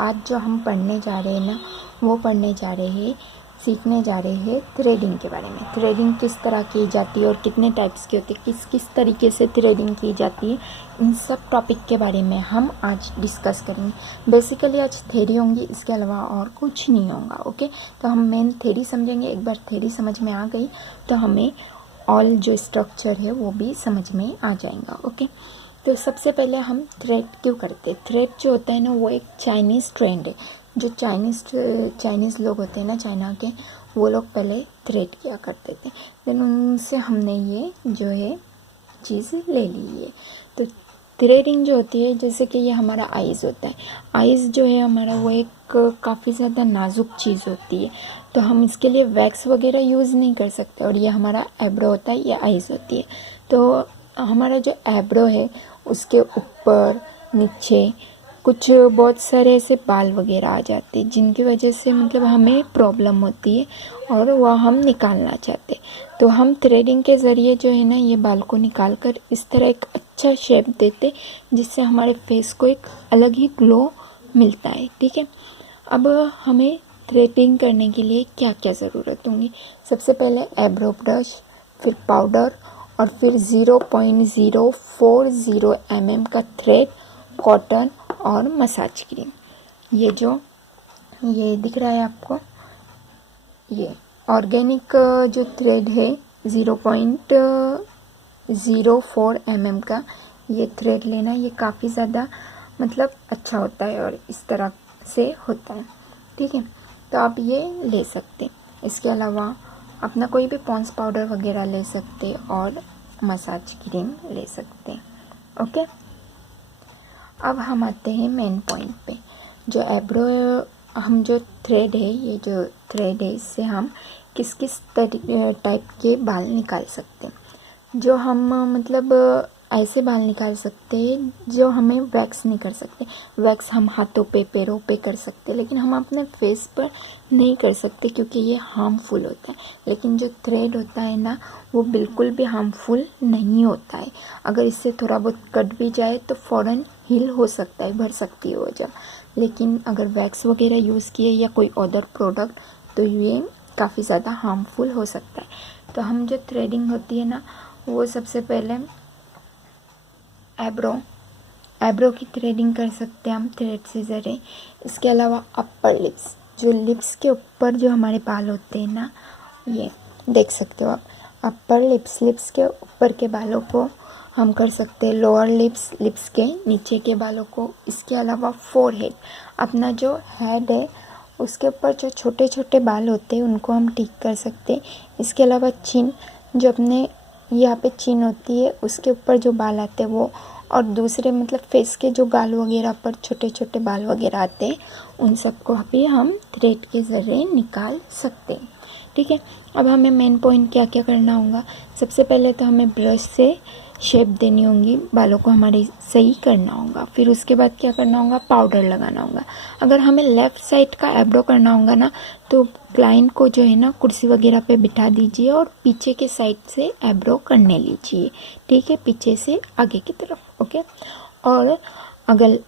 आज जो हम पढ़ने जा रहे हैं ना, वो पढ़ने जा रहे हैं, सीखने जा रहे हैं थ्रेडिंग के बारे में। थ्रेडिंग किस तरह की जाती है और कितने टाइप्स की होती है, किस किस तरीके से थ्रेडिंग की जाती है, इन सब टॉपिक के बारे में हम आज डिस्कस करेंगे। बेसिकली आज थ्योरी होंगी, इसके अलावा और कुछ नहीं होगा। ओके, तो हम मेन थ्योरी समझेंगे। एक बार थ्योरी समझ में आ गई तो हमें ऑल जो स्ट्रक्चर है वो भी समझ में आ जाएगा। ओके, तो सबसे पहले हम थ्रेड क्यों करते हैं। थ्रेड जो होता है ना, वो एक चाइनीज़ ट्रेंड है। जो चाइनीज़ लोग होते हैं ना, चाइना के, वो लोग पहले थ्रेड किया करते थे। देन उनसे हमने ये जो है चीज़ ले ली है। तो थ्रेडिंग जो होती है, जैसे कि ये हमारा आइज़ होता है। आइज़ जो है हमारा, वो एक काफ़ी ज़्यादा नाजुक चीज़ होती है, तो हम इसके लिए वैक्स वगैरह यूज़ नहीं कर सकते। और ये हमारा एब्रो होता है, ये आइज़ होती है। तो हमारा जो एब्रो है, उसके ऊपर नीचे कुछ बहुत सारे ऐसे बाल वगैरह आ जाते हैं, जिनकी वजह से मतलब हमें प्रॉब्लम होती है और वह हम निकालना चाहते। तो हम थ्रेडिंग के ज़रिए जो है ना, ये बाल को निकाल कर इस तरह एक अच्छा शेप देते, जिससे हमारे फेस को एक अलग ही ग्लो मिलता है। ठीक है, अब हमें थ्रेडिंग करने के लिए क्या क्या ज़रूरत होंगी। सबसे पहले एब्रो ब्रश, फिर पाउडर, और फिर 0.040 mm का थ्रेड, कॉटन और मसाज क्रीम। ये दिख रहा है आपको, ये ऑर्गेनिक जो थ्रेड है 0.04 mm का, ये थ्रेड लेना। ये काफ़ी ज़्यादा मतलब अच्छा होता है और इस तरह से होता है। ठीक है, तो आप ये ले सकते हैं। इसके अलावा अपना कोई भी पॉन्ड्स पाउडर वगैरह ले सकते और मसाज क्रीम ले सकते हैं। ओके, अब हम आते हैं मेन पॉइंट पे। जो एब्रो, हम जो थ्रेड है, ये जो थ्रेड है, इससे हम किस किस टाइप के बाल निकाल सकते हैं। जो हम मतलब ऐसे बाल निकाल सकते हैं जो हमें वैक्स नहीं कर सकते। वैक्स हम हाथों पे, पैरों पे कर सकते हैं, लेकिन हम अपने फेस पर नहीं कर सकते, क्योंकि ये हार्मफुल होता है। लेकिन जो थ्रेड होता है ना, वो बिल्कुल भी हार्मफुल नहीं होता है। अगर इससे थोड़ा बहुत कट भी जाए तो फ़ौरन हील हो सकता है, भर सकती है वो जब। लेकिन अगर वैक्स वगैरह यूज़ किए या कोई अदर प्रोडक्ट, तो ये काफ़ी ज़्यादा हार्मफुल हो सकता है। तो हम जो थ्रेडिंग होती है ना, वो सबसे पहले एब्रो की थ्रेडिंग कर सकते हैं हम थ्रेड से ज़रिए। इसके अलावा अपर लिप्स, जो लिप्स के ऊपर जो हमारे बाल होते हैं ना, ये देख सकते हो आप, अपर लिप्स के ऊपर के बालों को हम कर सकते हैं। लोअर लिप्स के नीचे के बालों को। इसके अलावा फोरहेड, अपना जो हेड है उसके ऊपर जो छोटे छोटे बाल होते हैं, उनको हम ठीक कर सकते हैं। इसके अलावा चिन, जो अपने यहाँ पे चिन होती है, उसके ऊपर जो बाल आते हैं वो, और दूसरे मतलब फेस के जो गाल वगैरह पर छोटे छोटे बाल वगैरह आते हैं, उन सबको भी हम थ्रेड के ज़रिए निकाल सकते हैं। ठीक है, अब हमें मेन पॉइंट क्या क्या करना होगा। सबसे पहले तो हमें ब्रश से शेप देनी होगी, बालों को हमारे सही करना होगा। फिर उसके बाद क्या करना होगा, पाउडर लगाना होगा। अगर हमें लेफ़्ट साइड का एब्रो करना होगा ना, तो क्लाइंट को जो है ना कुर्सी वगैरह पे बिठा दीजिए और पीछे के साइड से एब्रो करने लीजिए। ठीक है, पीछे से आगे की तरफ। ओके, और अगर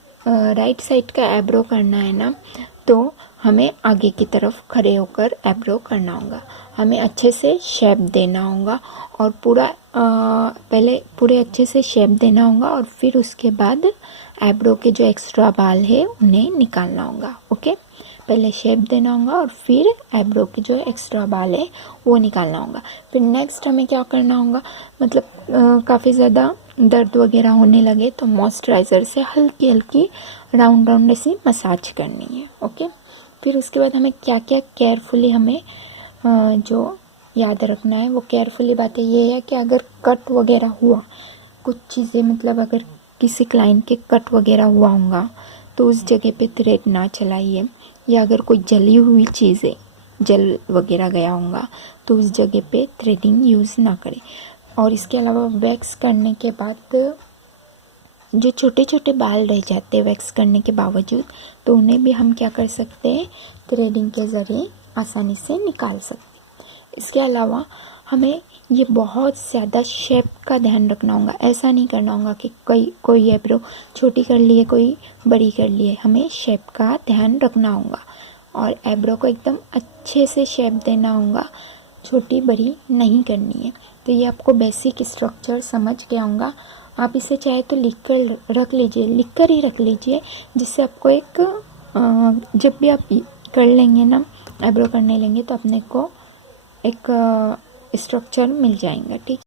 राइट साइड का एब्रो करना है ना, तो हमें आगे की तरफ खड़े होकर एब्रो करना होगा। हमें अच्छे से शेप देना होगा और पहले पूरे अच्छे से शेप देना होगा, और फिर उसके बाद एब्रो के जो एक्स्ट्रा बाल है उन्हें निकालना होगा। ओके, पहले शेप देना होगा और फिर एब्रो के जो एक्स्ट्रा बाल है वो निकालना होगा। फिर नेक्स्ट हमें क्या करना होगा, मतलब काफ़ी ज़्यादा दर्द वगैरह होने लगे तो मॉइस्चराइज़र से हल्की हल्की राउंड ऐसी मसाज करनी है। ओके, फिर उसके बाद हमें क्या क्या केयरफुली हमें जो याद रखना है, वो केयरफुली बातें ये है कि अगर कट वगैरह हुआ, कुछ चीज़ें मतलब अगर किसी क्लाइंट के कट वगैरह हुआ होगा तो उस जगह पे थ्रेड ना चलाइए, या अगर कोई जली हुई चीज़ें, जल वगैरह गया होगा तो उस जगह पे थ्रेडिंग यूज़ ना करें। और इसके अलावा वैक्स करने के बाद जो छोटे छोटे बाल रह जाते हैं वैक्स करने के बावजूद, तो उन्हें भी हम क्या कर सकते हैं, थ्रेडिंग के ज़रिए आसानी से निकाल सकते हैं। इसके अलावा हमें ये बहुत ज़्यादा शेप का ध्यान रखना होगा। ऐसा नहीं करना होगा कि कोई आईब्रो छोटी कर लिए, कोई बड़ी कर लिए। हमें शेप का ध्यान रखना होगा और आईब्रो को एकदम अच्छे से शेप देना होगा, छोटी बड़ी नहीं करनी है। तो ये आपको बेसिक स्ट्रक्चर समझ गया होगा। आप इसे चाहे तो लिख कर ही रख लीजिए, जिससे आपको एक जब भी आप कर लेंगे ना, आईब्रो करने लेंगे, तो अपने को एक स्ट्रक्चर मिल जाएगा। ठीक।